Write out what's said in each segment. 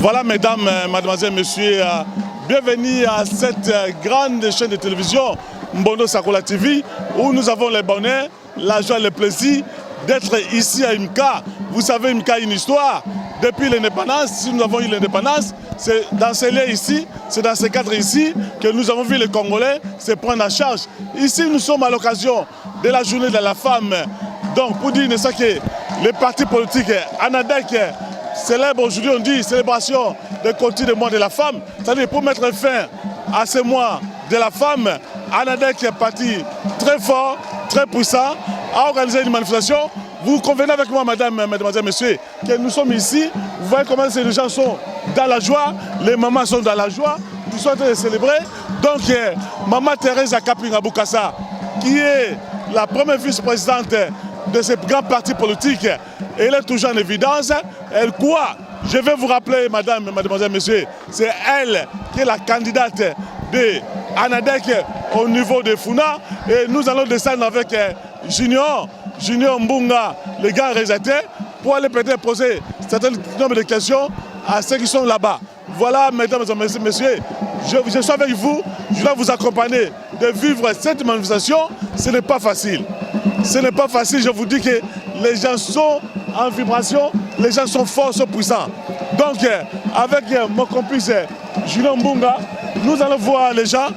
Voilà, mesdames, mademoiselles, messieurs, bienvenue à cette grande chaîne de télévision, Mbondo Sakola TV, où nous avons le bonheur, la joie, le plaisir d'être ici à Imka. Vous savez, Imka a une histoire. Depuis l'indépendance, si nous avons eu l'indépendance, c'est dans ces lieux ici, c'est dans ces cadres ici que nous avons vu les Congolais se prendre en charge. Ici, nous sommes à l'occasion de la journée de la femme. Donc, pour dire ça que les partis politiques, ANADEC, célèbre aujourd'hui, on dit célébration de continue de mois de la femme. C'est-à-dire pour mettre fin à ce mois de la femme, ANADEC est parti très fort, très puissant, à organiser une manifestation. Vous convenez avec moi, madame, mademoiselle, messieurs, que nous sommes ici. Vous voyez comment les gens sont dans la joie, les mamans sont dans la joie, ils sont en train de célébrer. Donc, Maman Thérèse Kapinga Bokassa, qui est la première vice-présidente de ce grand parti politique, elle est toujours en évidence. Elle quoi? Je vais vous rappeler, madame, mademoiselle, messieurs, c'est elle qui est la candidate de ANADEC au niveau de Funa. Et nous allons descendre avec Junior Mbunga, les gars réalisateurs, pour aller peut-être poser un certain nombre de questions à ceux qui sont là-bas. Voilà, mesdames et messieurs, je suis avec vous, je vais vous accompagner de vivre cette manifestation. Ce n'est pas facile. Ce n'est pas facile, je vous dis que les gens sont en vibration, les gens sont forts, sont puissants. Donc, avec mon complice Junior Mbunga, nous allons voir les gens,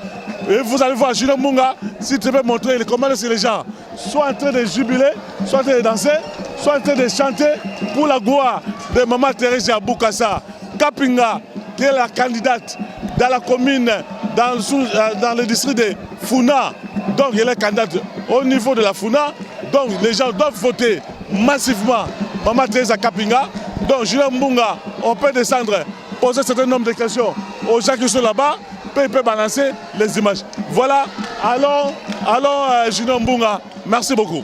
et vous allez voir Junior Mbunga, si tu veux montrer comment les gens soit en train de jubiler, soit en train de danser, soit en train de chanter pour la gloire de Maman Thérèse Bokassa Kapinga, qui est la candidate dans la commune, dans le district de Funa. Donc, elle est candidate au niveau de la Funa. Donc, les gens doivent voter massivement Maman Thérèse Kapinga. Donc, Junior Mbunga, on peut descendre, poser un certain nombre de questions aux gens qui sont là-bas, peut balancer les images. Voilà, allons Junior Mbunga. Merci beaucoup.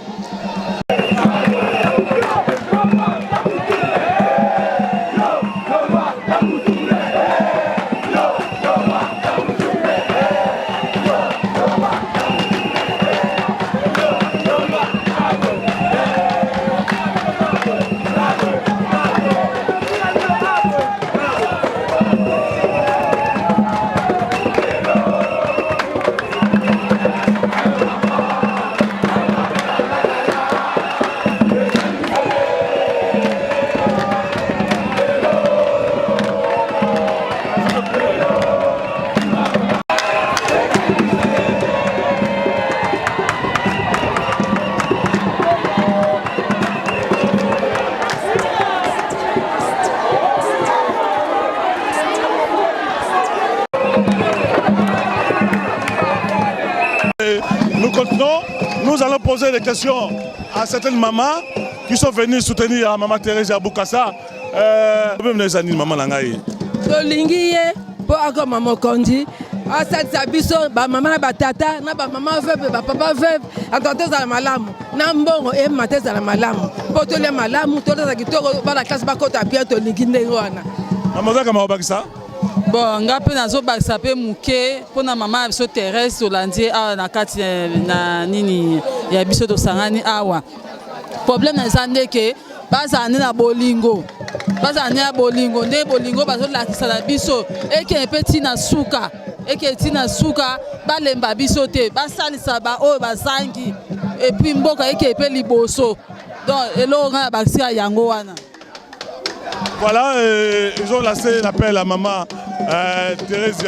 Nous continuons, nous allons poser des questions à certaines mamans qui sont venues soutenir Maman Thérèse Bokassa. Maman Langaï. Tolingiye po ako maman kondi asalisa biso ba mama na batata na ba mama veuve ba papa veuve atante za malamu na mbongo e mate za malamu po to le malamu to za kitoko ba la classe ba kota bien tolingi ndenge wana. Maman kama obakisa? Bon, nga pe nazo bakisa pe muke pona mama biso Thérèse Olandi awa na kati na nini ya biso to sangani awa. Problème na zande ke baza na bolingo. Baza na bolingo nde bolingo bazo lakisa na biso eke peti na suka. Eke tina suka balemba biso te basalisa ba o bazangi et puis mboka eke pe liboso. Donc elo nga bakisa yango wana. Voilà, ils ont lancé l'appel à Maman Thérèse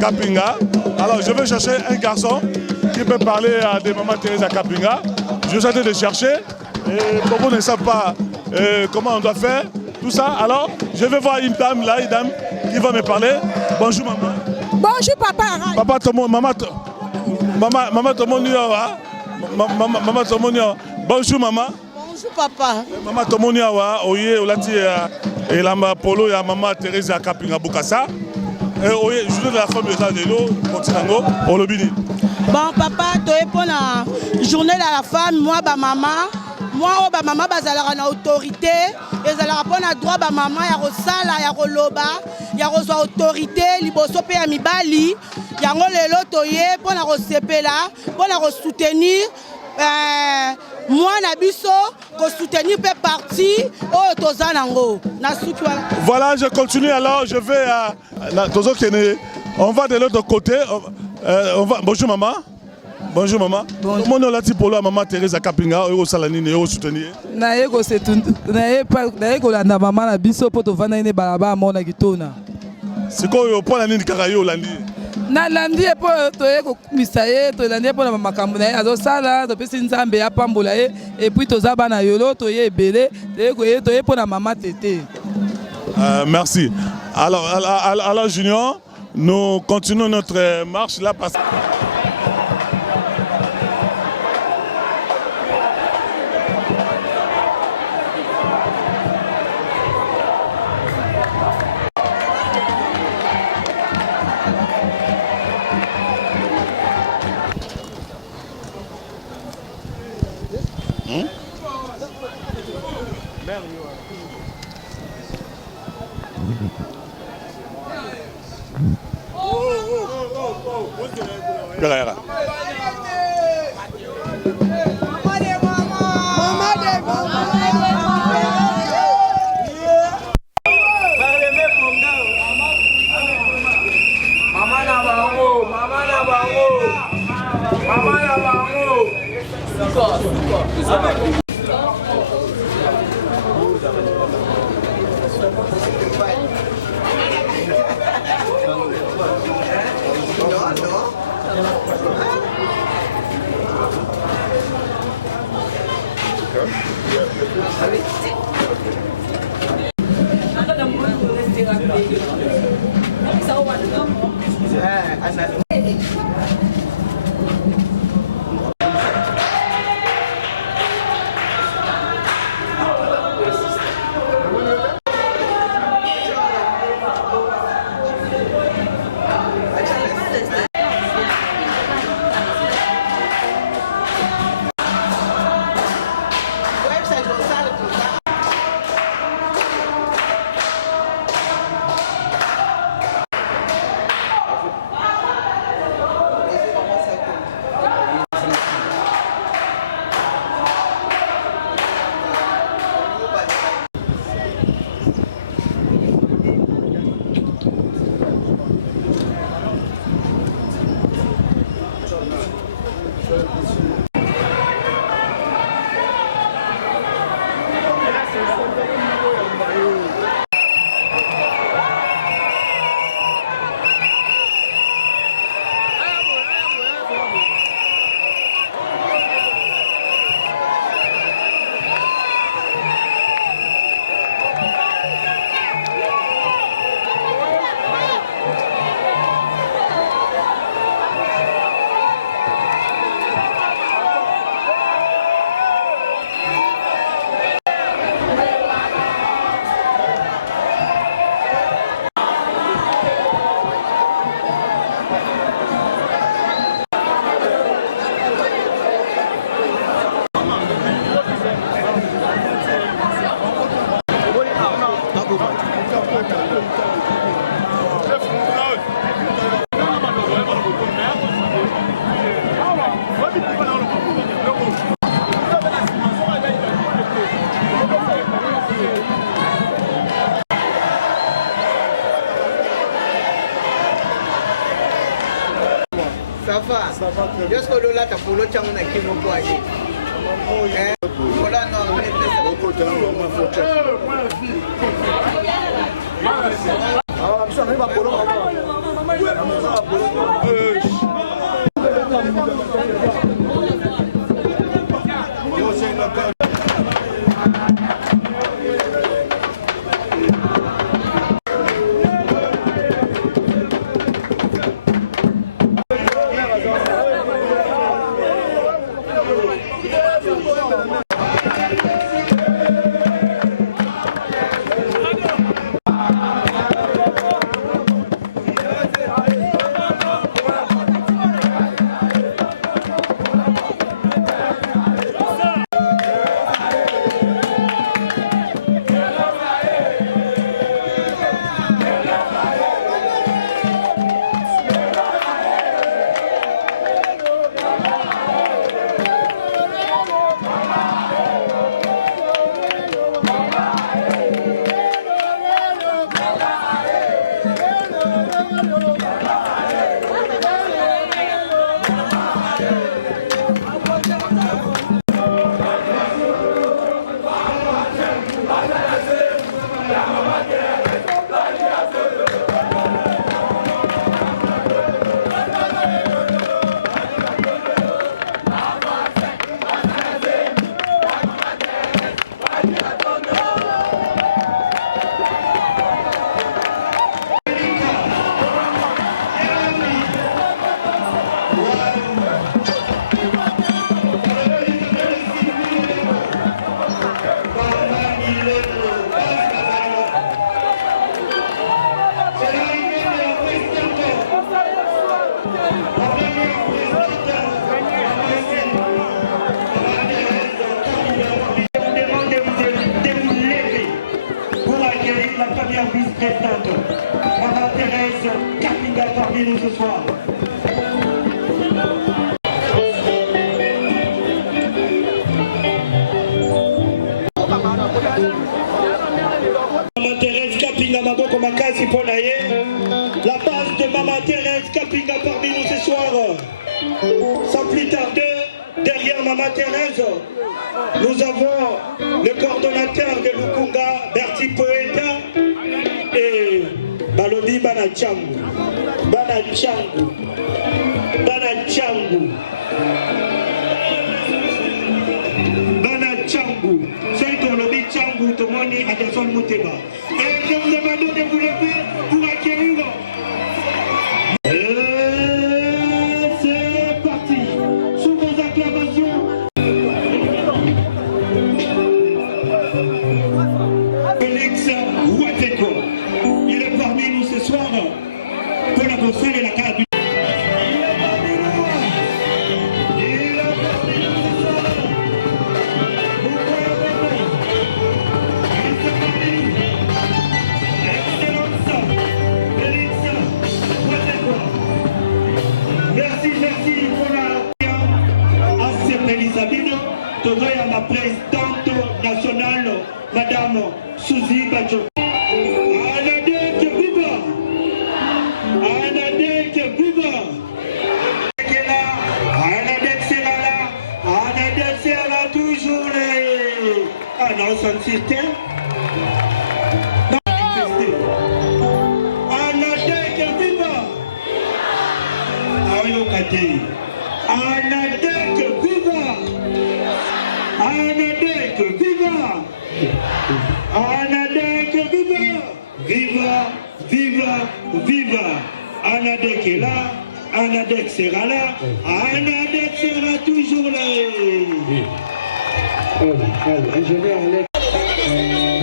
Kapinga. Alors je vais chercher un garçon qui peut parler à des Maman Thérèse Kapinga. Je vais essayer de chercher. Et pour vous ne savez pas comment on doit faire, tout ça. Alors je vais voir une dame là, une dame qui va me parler. Bonjour maman. Bonjour papa. Papa Tomo, maman Tomo Niawa. Maman Tomo Niawa. Bonjour maman. Bonjour papa. Maman Tomo Niawa, oye olati elamba polo ya Maman Thérèse Kapinga Bokassa. Oye journée de la femme de l'eau, continue olobini. Bon papa, tu es pour la journée de la femme, moi ba maman. Moi ba maman bazalaka na autorité, ezalaka pona droit ba maman ya kosala ya koloba, ya kozwa autorité liboso pe ya mibali. Yango lelo toye pona kosepela, pona ko soutenir moi na biso ko soutenir pe parti oyo toza nango na suki wana. Voilà, je continue alors, je vais à on va de l'autre côté. Bonjour maman. Bonjour maman. Comment on a dit pour la maman Thérèse Kapinga au Salanine au soutenir? Na yego c'est na yego la maman na biso poto vana ine balaba mona kitona. C'est quoi au point la nini karayo landi? Na landi e po to yego misaye to landi po na makambo na azo sala to pesi nzambe ya pambola e et puis to za bana yolo to ye belé to ye po na maman tété. Merci. Alors Junior, nous continuons notre marche là parce que Ça va très bien. Est-ce que là, tu as pour l'autre, tu as un équipe au poignet? Voilà, non, plus tarder, derrière Maman Thérèse, nous avons le coordonnateur de Lukunga, Berti Poeta, et Balobi Banachangu. Banachangu. Banachangu. Banachangu. C'est ton lobby Changu, Tomoni, Adelson Mouteba. Et nous vous demandons de vous lever pour acquérir. C'est parti. Sous vos acclamations. Félix Ouateko. Il est parmi nous ce soir pour la bourse de la carte. Ma présidente nationale, Madame Suzy Badjo. Anadek viva! Anadek viva! Anadek sera là! Anadek sera toujours là! Ah non, ça ne système. Anadek viva! Ah oui, au Kati. Anadek viva! Anadek, viva! Anadek, viva! Viva, viva, viva! Anadek est là, Anadek sera là, Anadek sera toujours là! Ingénieur Alex.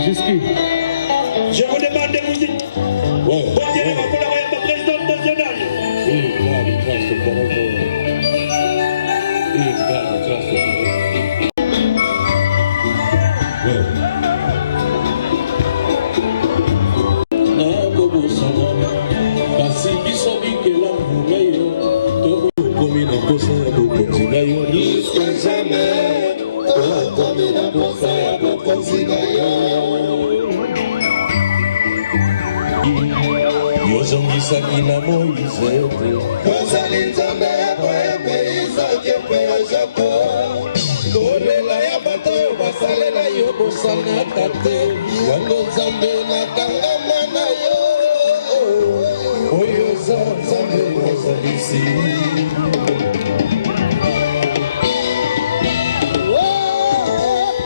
Jusqu'y. Je vous demande de vous dire. Bon Dieu, pour la présidente nationale. Sakina Moïse Kozali Nzambe Boyebe Isaki Pea Jacob Kolela ya bato basalela yo bosana tate Yango Nzambe nakangama na yo Oyo Nzambe ozalisi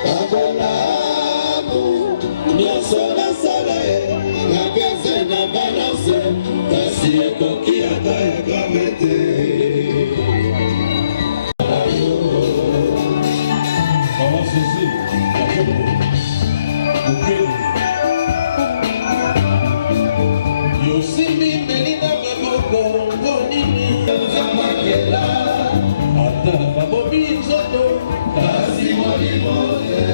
Babolamu Nyasona Sale Nageze na balase Kasi ekoki ata ya gravete Mama Suzy, Ajoko, Bukele Yosimbi Melina Maboko, Ngonini Zamakela Ata Babobi Nzoto, Kasi Molimoye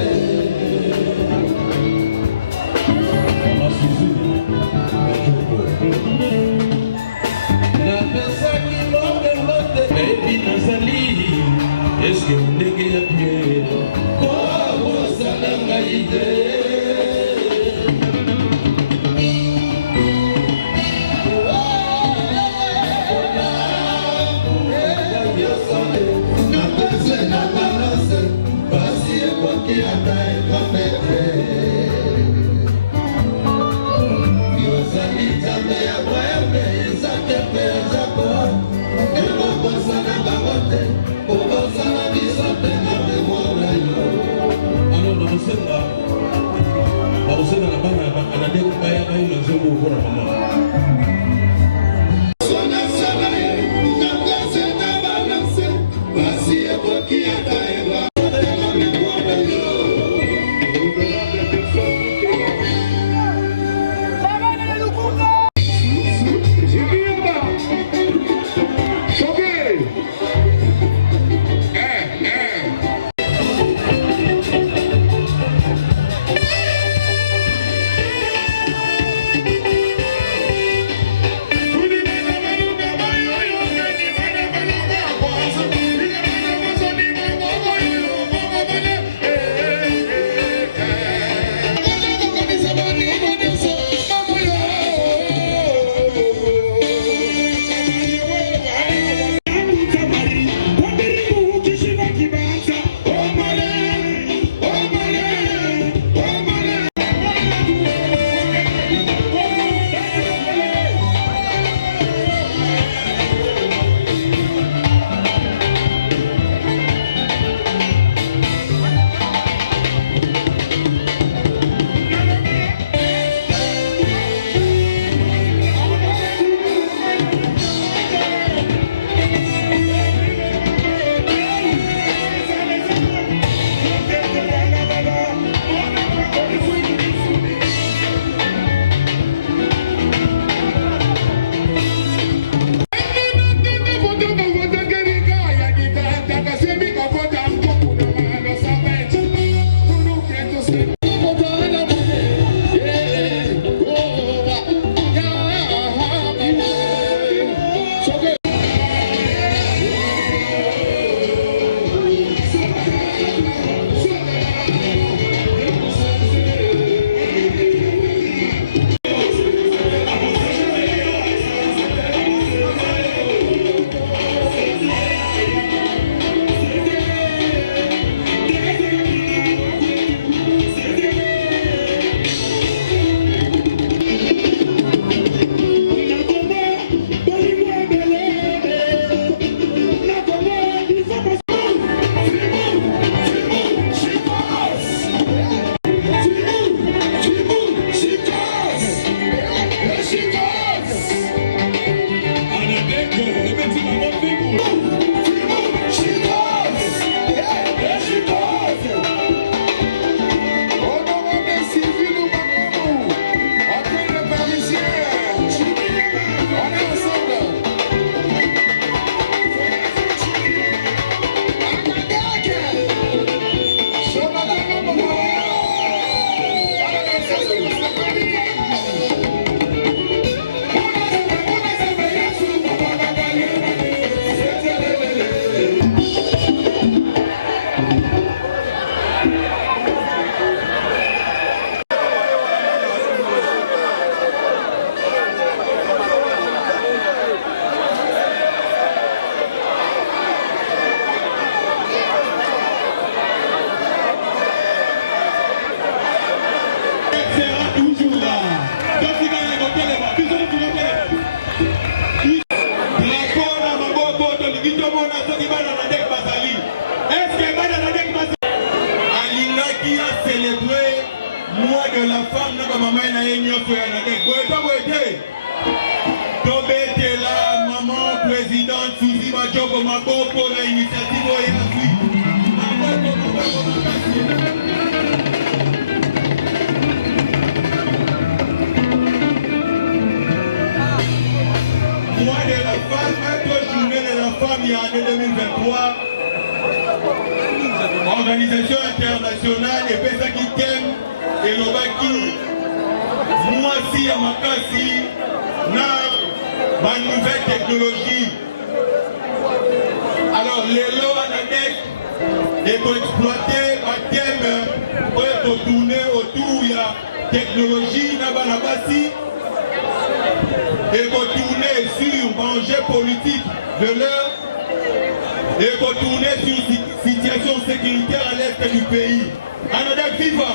Mama Suzy, Ajoko Napesaki moke mote Baby nazali Eske mundege ya pie Kwa wosana ngaide Napese na balase Basi ekoki ata ekamete Yozali Nzambe ya Boyebe Isake Pea Jacob Ekobosana bangote Kobosana biso la femme n'a pas maman n'a rien fait à la tête. Tobete la maman présidente Suzy Majobo Mabo pour l'initiative Oyasui. Mois de la femme, journée de la femme, il y a l'année 2023. Organisation internationale et pesa qui t'aime et l'obaki moi si à Makasi na ma nouvelle technologie. Alors les lois ANADEC et pour exploiter un thème pour tourner autour de la technologie na banabasi et pour tourner sur l'enjeu politique de l'heure et retourner sur une situation sécuritaire à l'est du pays. ANADEC viva!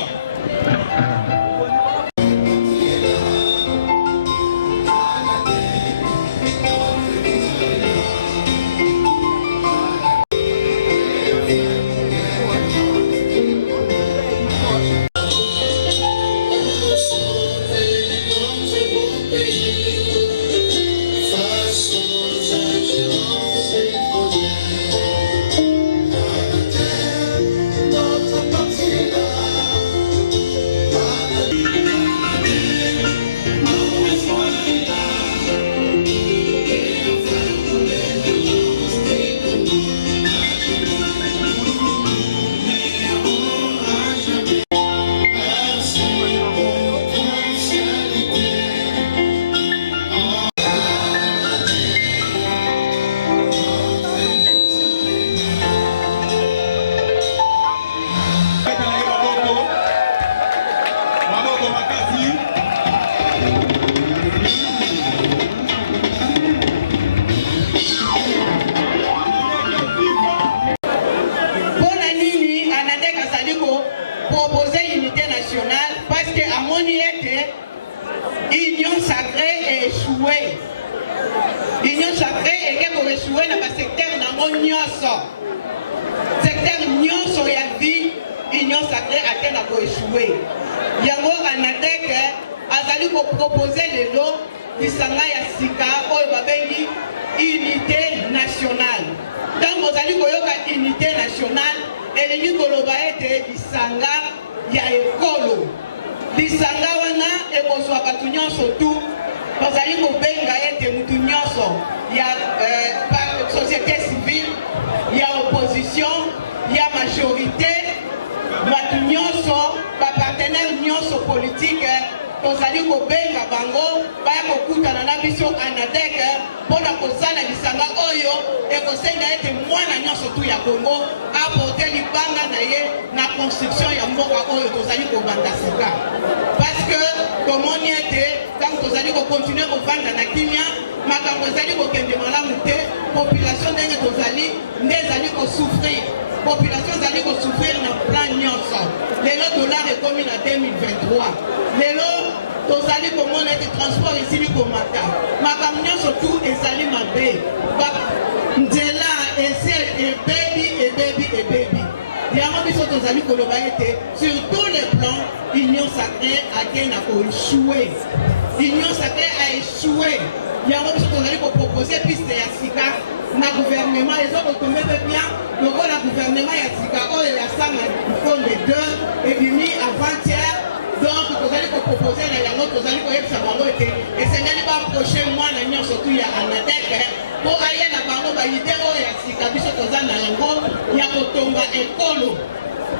proposer l'unité nationale parce que à mon union sacrée est échouée. Union sacrée est échouée dans le secteur de mon secteur nyonso ya vie union sacrée a été échouée. Yango ANADEC azali ko proposer les lots lisanga ya sika oyo babengi unité nationale. Donc vous allez koyoka unité nationale et les koloba ete lisanga ya ekolo. Lisanga wana ekozwa batu nyonso tu bazali kobenga ete mutu nyonso ya société civile, ya opposition, ya majorité, batu nyonso ba partenaire nyonso politique tozali kobenga bango baya kokutana na biso ANADEC mpona kosala lisanga oyo ekosenga ete mwana nyonso tu ya Congo aporte libanga na ye na construction ya mboka oyo tozali kobanda sika. Parce que tomoni ete tant tozali kokontinue kovanda na kimia makambo ezali kokende malamu te, population ndenge tozali nde ezali kosouffrir. Population ezali kosouffrir na plan nyonso. Lelo dollar ekomi na 2023. Lelo tozali komona ete transport esili komata. Makambo nyonso tu ezali mabe. Nzela ese ebebi. Yango biso tozali koloba ete sur tous les plans union sacrée a été échoué. Union sacrée a échoué. Yango biso tozali proposer piste ya sika na gouvernement les autres tombé bien le gouvernement ya sika oyo ya sanga fond de deux et bimi avant-hier. Donc tozali proposer na yango tozali koyebisa bango ete esengeli baproche mwana nyonso tu ya ANADEC po aye na bango baide oyo ya sika biso toza na yango ya kotonga ekolo.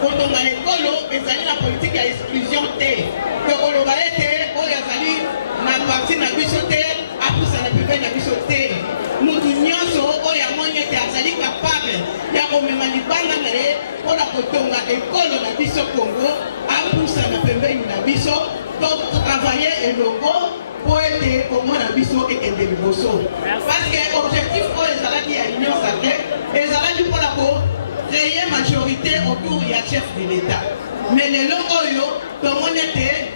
Kotonga ekolo ezali na politique ya exclusion te tokoloba ete oyo azali na parti na biso te apusana pepe na biso te. Mutu nyonso oyo amoni ete azali capable ya komema libanga na ye mpona kotonga ekolo na biso Congo apusana pembeni na biso totravaille elongo po ete Congo na biso ekende liboso. Parce que objectif oyo ezalaki ya union sacrée ezalaki mpona créer majorité autour ya chef de l'État. Mais lelo oyo tomoni ete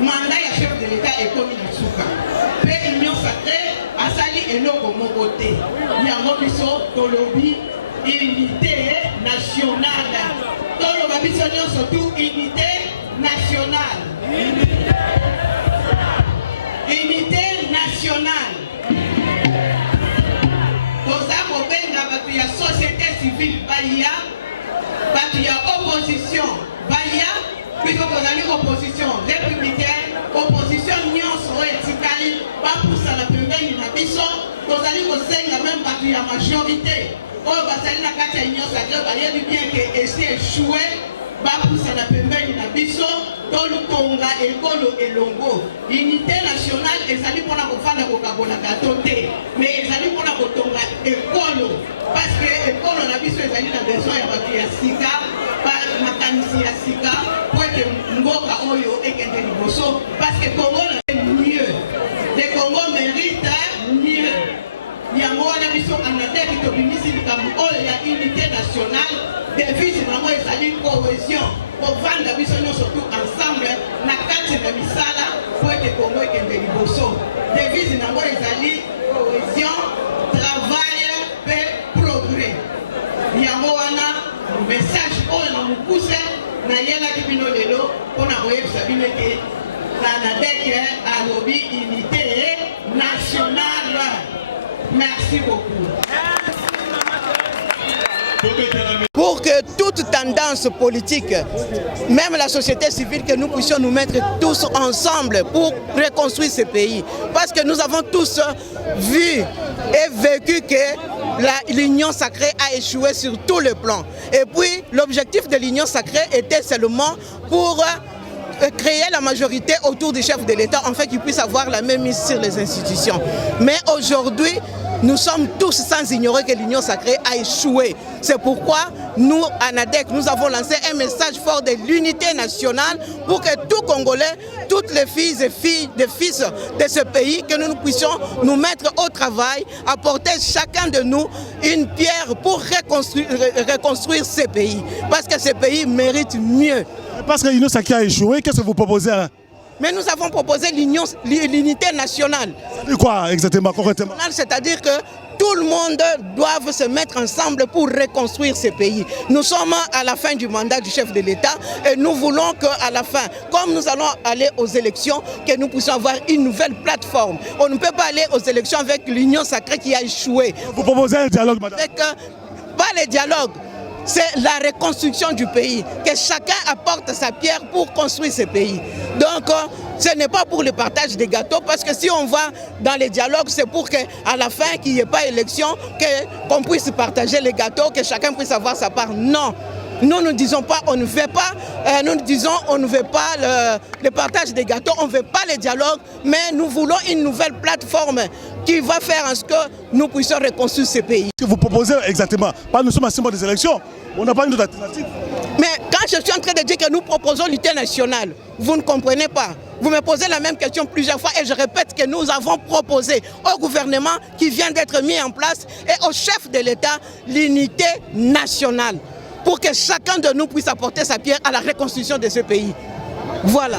mandat ya chef de l'État ekomi na suka. Pe union sacrée asali eloko moko te. Yango biso tolobi unité nationale. Toloba biso nyonso tu unité nationale. Unité nationale. Toza kobenga bato ya société civile baya, bato ya opposition baya, puisque kozali opposition républicaine, opposition nyonso oyo etikali bapusana pembeni na biso, tozali kosenga même bato ya majorité oyo bazali na kati ya union sacrée bayebi bien ke esi échoué, bapusana pembeni na biso tolukonga ekolo elongo. Unité nationale ezali mpona kofanda kokabola gato te, mais ezali mpona kotonga ekolo, parce que ekolo na biso ezali na besoin ya bato ya sika, makanisi ya sika, po ete mboka oyo ekende liboso, parce que Congo na mieux, le Congo mérite mieux. Yango wana biso anateki tobimisi likambo oyo ya unité nationale, devise nango ezali cohésion, kovanda biso nyonso tout ensemble na kati na misala po ete Congo ekende liboso. Devise nango ezali cohésion, travail pe progrès. Yango wana message oyo na mokuse nayelaki bino lelo mpona koyebisa bino ete Nanadek alobi unité nationale. Merci beaucoup. Pour que toute tendance politique, même la société civile, que nous puissions nous mettre tous ensemble pour reconstruire ce pays. Parce que nous avons tous vu et vécu que l'union sacrée a échoué sur tous les plans. Et puis l'objectif de l'union sacrée était seulement pour créer la majorité autour du chef de l'État, en fait qu'il puisse avoir la même mise sur les institutions. Mais aujourd'hui, nous sommes tous sans ignorer que l'union sacrée a échoué. C'est pourquoi nous, à NADEC, nous avons lancé un message fort de l'unité nationale pour que tout Congolais, toutes les filles et fils de ce pays, que nous puissions nous mettre au travail, apporter chacun de nous une pierre pour reconstruire ce pays. Parce que ce pays mérite mieux. Parce que l'union sacrée a échoué, qu'est-ce que vous proposez? Mais nous avons proposé l'unité nationale. C'est quoi exactement, concrètement? C'est-à-dire que tout le monde doit se mettre ensemble pour reconstruire ce pays. Nous sommes à la fin du mandat du chef de l'État et nous voulons qu'à la fin, comme nous allons aller aux élections, que nous puissions avoir une nouvelle plateforme. On ne peut pas aller aux élections avec l'union sacrée qui a échoué. Vous proposez un dialogue, madame? Pas le dialogue. C'est la reconstruction du pays, que chacun apporte sa pierre pour construire ce pays. Donc, ce n'est pas pour le partage des gâteaux, parce que si on va dans les dialogues, c'est pour qu'à la fin, qu'il n'y ait pas élection, qu'on puisse partager les gâteaux, que chacun puisse avoir sa part. Non. Nous ne disons pas, on ne veut pas, nous disons, on ne veut pas le partage des gâteaux, on ne veut pas le dialogue, mais nous voulons une nouvelle plateforme qui va faire en sorte que nous puissions reconstruire ce pays. Ce que vous proposez exactement, nous sommes à 6 mois des élections, on n'a pas une autre alternative. Mais quand je suis en train de dire que nous proposons l'unité nationale, vous ne comprenez pas. Vous me posez la même question plusieurs fois et je répète que nous avons proposé au gouvernement qui vient d'être mis en place et au chef de l'État l'unité nationale pour que chacun de nous puisse apporter sa pierre à la reconstruction de ce pays. Voilà.